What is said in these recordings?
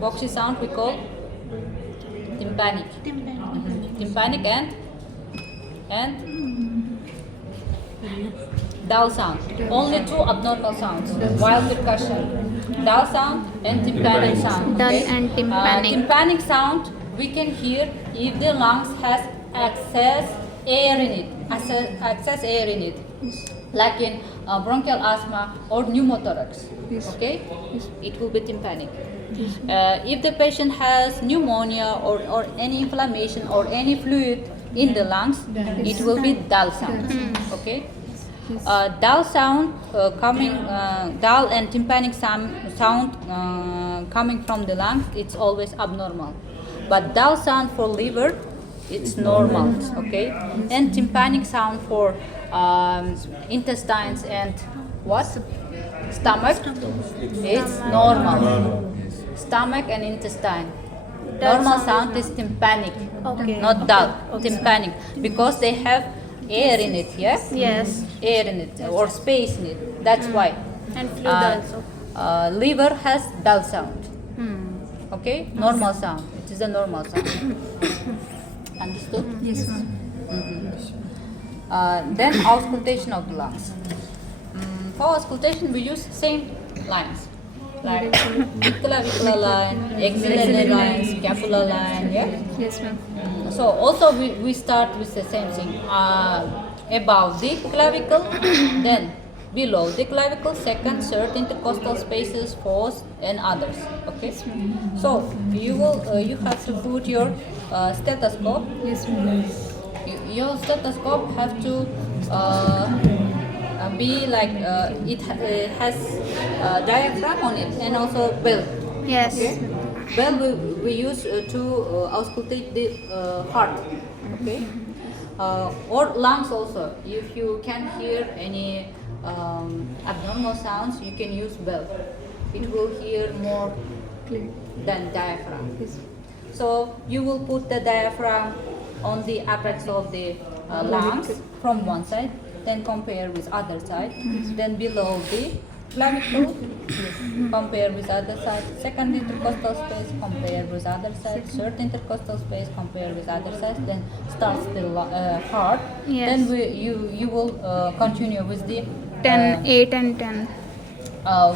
Boxy sound we call tympanic. Tympanic and dull sound. Only two abnormal sounds while percussion. Dull sound and tympanic sound. Dull Okay? and tympanic. Tympanic sound we can hear if the lungs has excess air in it. Excess air in it. Like in bronchial asthma or pneumothorax. Okay? It will be tympanic. If the patient has pneumonia or any inflammation or any fluid in the lungs, it will be dull sound. Okay? Dull sound dull and tympanic sound coming from the lungs, it's always abnormal. But dull sound for liver, it's normal. Okay? And tympanic sound for intestines and what? Stomach, it's normal. Stomach and intestine. Normal sound is tympanic, not dull. Tympanic, because they have air in it, yes? Yes. Air in it or space in it. That's why. And fluid also. Liver has dull sound. Okay, normal sound. It is a normal sound. Understood? Yes, ma'am. Then auscultation of the lungs. For auscultation, we use same lines like clavicular line, axillary line, scapular line. Yeah. Yes, ma'am. So also we start with the same thing. Above the clavicle, then below the clavicle, second, third intercostal spaces, fourth, and others. Okay. So you have to put your stethoscope. Yes, ma'am. Your stethoscope have to be like it has diaphragm on it and also bell. Yes. Okay? Bell we use to auscultate the heart. Okay. Or lungs also. If you can hear any abnormal sounds, you can use bell. It will hear more than diaphragm. So you will put the diaphragm on the apex of the lungs from one side, then compare with other side, then below the clavicle, compare with other side, second intercostal space, compare with other side, third intercostal space, compare with other side, then starts the heart. Yes. Then you will continue with the 10, 8 and 10.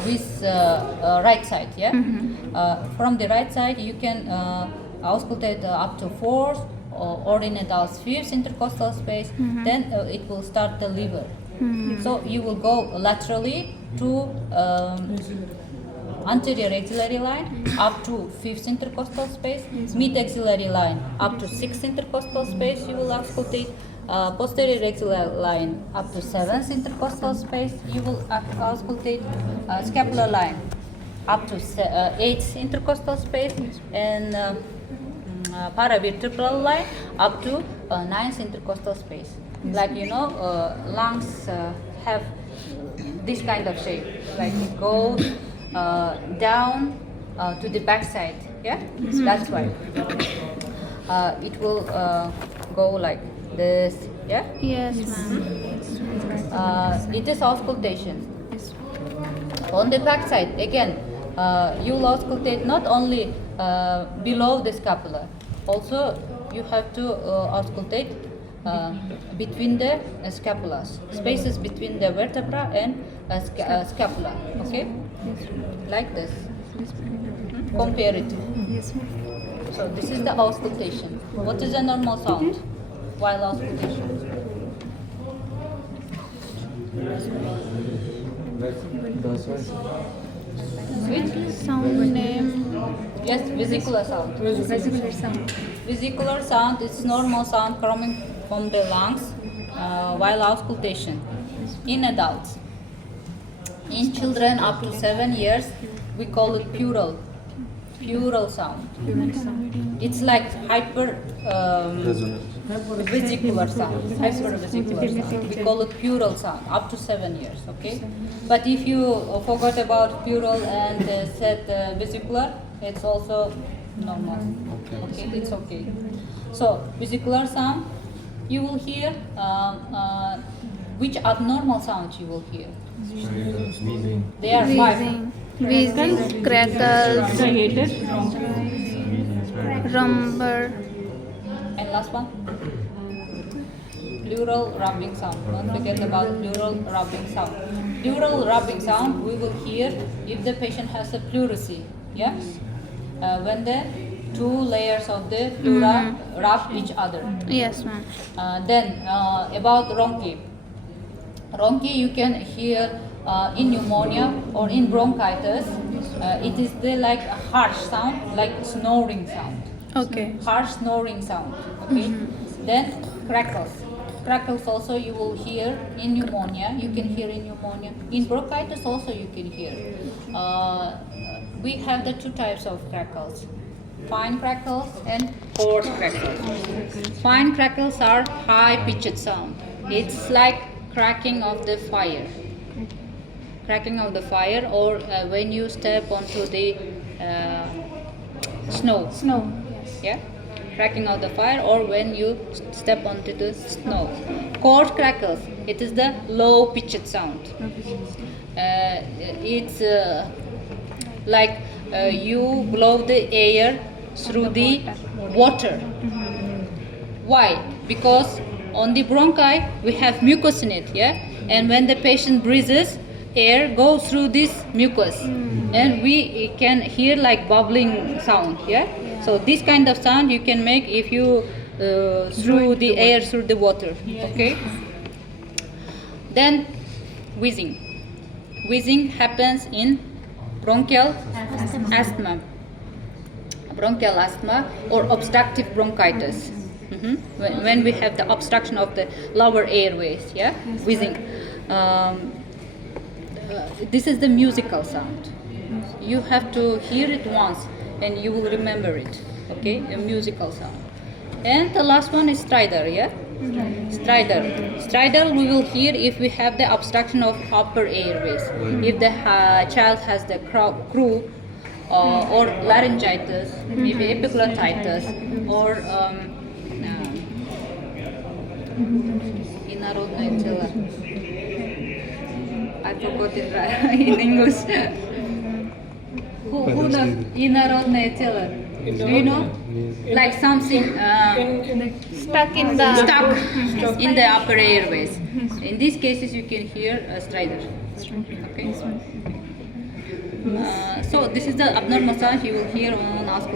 with right side, yeah. From the right side, you can auscultate up to fourth or in adults fifth intercostal space. Then it will start the liver. So you will go laterally to anterior axillary line up to fifth intercostal space, mid axillary line up to sixth intercostal space. You will auscultate. Posterior axillary line up to seventh intercostal space. You will auscultate scapular line up to eighth intercostal space, and paravertebral line up to ninth intercostal space. Like lungs have this kind of shape. Like it goes down to the back side. Yeah, that's why it will go like this. Yeah. Yes, ma'am. It is auscultation. On the back side, again, you will auscultate not only below the scapula, also you have to auscultate between the scapulas, spaces between the vertebra and scapula. Okay, like this. Compare it. Yes, ma'am. So this is the auscultation. What is a normal sound while auscultation? Which? Sound name. Yes, vesicular sound. Vesicular sound. Vesicular sound is normal sound coming from the lungs while auscultation in adults. In children up to 7 years, we call it pleural sound. It's like vesicular sound. We call it pleural sound up to 7 years. Okay, but if you forgot about pleural and said vesicular, it's also normal. Okay, it's okay. So vesicular sound, you will hear which abnormal sound you will hear. There are five. wheezing, crackles, I hate it. rumble, And last one, pleural rubbing sound. Don't forget about pleural rubbing sound. Pleural rubbing sound we will hear if the patient has a pleurisy. Yeah, when the two layers of the pleura rub each other. yes ma'am. Then about rhonchi. Rhonchi you can hear in pneumonia or in bronchitis. It is the like a harsh sound, like snoring sound. Okay. Harsh snoring sound. Okay. Then crackles. Crackles also you will hear in pneumonia. You can hear in pneumonia. In bronchitis also you can hear. We have the two types of crackles: fine crackles and coarse crackles. Fine crackles are high pitched sound. It's like cracking of the fire. Cracking of the fire, or when you step onto the snow. Snow. Yeah, cracking of the fire, or when you step onto the snow. Coarse crackles, it is the low pitched sound. It's like you blow the air through the water. Why? Because on the bronchi we have mucus in it, yeah, and when the patient breathes, air goes through this mucus, and we can hear like bubbling sound, yeah. So this kind of sound you can make if you through the air through the water, okay. Then wheezing. Wheezing happens in bronchial asthma. Bronchial asthma or obstructive bronchitis. When we have the obstruction of the lower airways, yeah, wheezing. This is the musical sound. You have to hear it once and you will remember it, okay, a musical sound. And the last one is stridor, yeah. Stridor we will hear if we have the obstruction of upper airways. If the child has the croup or laryngitis, maybe epiglottitis, or innarodная тела. I forgot it in English. Who knows innarodная тела? Do you know? Like something Stuck in the stuck in the upper airways. In these cases, you can hear a stridor. Okay. So this is the abnormal sound you will hear on Auscultation.